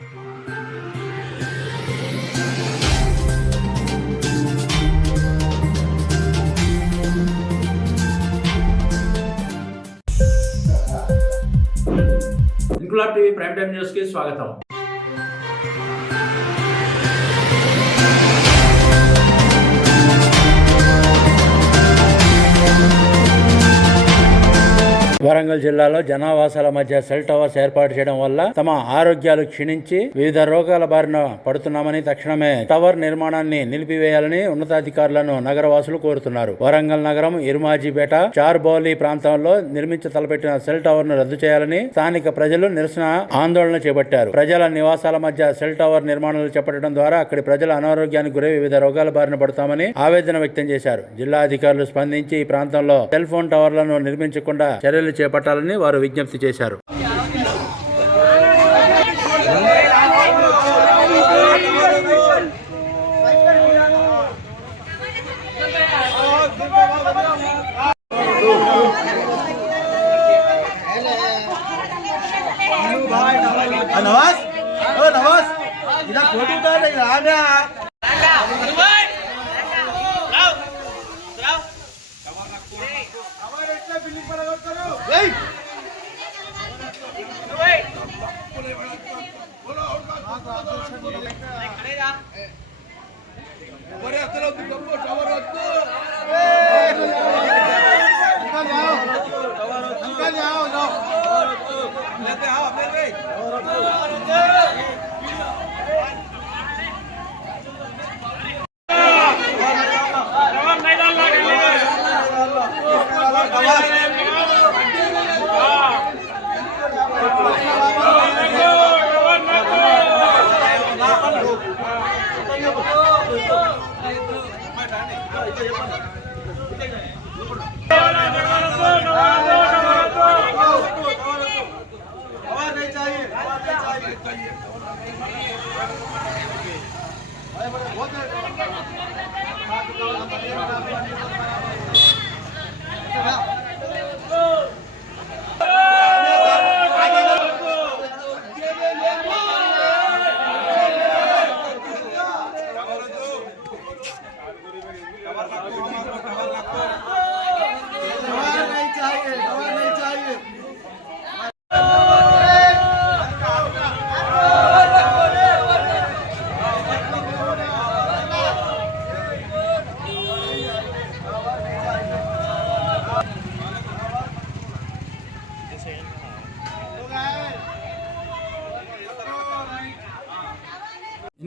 Inquilab TV prime time news కి స్వాగతం. వరంగల్ జిల్లాలో జనావాసాల మధ్య సెల్ టవర్స్ ఏర్పాటు చేయడం వల్ల తమ ఆరోగ్యాలు క్షీణించి వివిధ రోగాల బారిన పడుతున్నామని తక్షణమే టవర్ నిర్మాణాన్ని నిలిపివేయాలని ఉన్నతాధికారులను నగరవాసులు కోరుతున్నారు. వరంగల్ నగరం ఇరుమాజీపేట చార్బౌలి ప్రాంతంలో నిర్మించ తలపెట్టిన సెల్ టవర్ ను రద్దు చేయాలని స్థానిక ప్రజలు నిరసన ఆందోళన చేపట్టారు. ప్రజల నివాసాల మధ్య సెల్ టవర్ నిర్మాణాలు చేపట్టడం ద్వారా అక్కడి ప్రజల అనారోగ్యానికి గురై వివిధ రోగాల బారిన పడతామని ఆవేదన వ్యక్తం చేశారు. జిల్లా అధికారులు స్పందించి ఈ ప్రాంతంలో సెల్ ఫోన్ టవర్లను నిర్మించకుండా చర్యలు చేపట్టాలని వారు విజ్ఞప్తి చేశారు.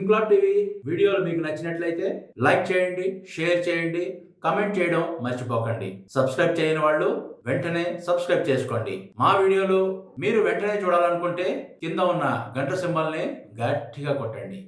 ఇంక్లాబ్ టీవీ వీడియోలు మీకు నచ్చినట్లయితే లైక్ చేయండి, షేర్ చేయండి, కమెంట్ చేయడం మర్చిపోకండి. సబ్స్క్రైబ్ చేయని వాళ్ళు వెంటనే సబ్స్క్రైబ్ చేసుకోండి. మా వీడియోలు మీరు వెంటనే చూడాలనుకుంటే కింద ఉన్న గంట సింబల్ని గట్టిగా కొట్టండి.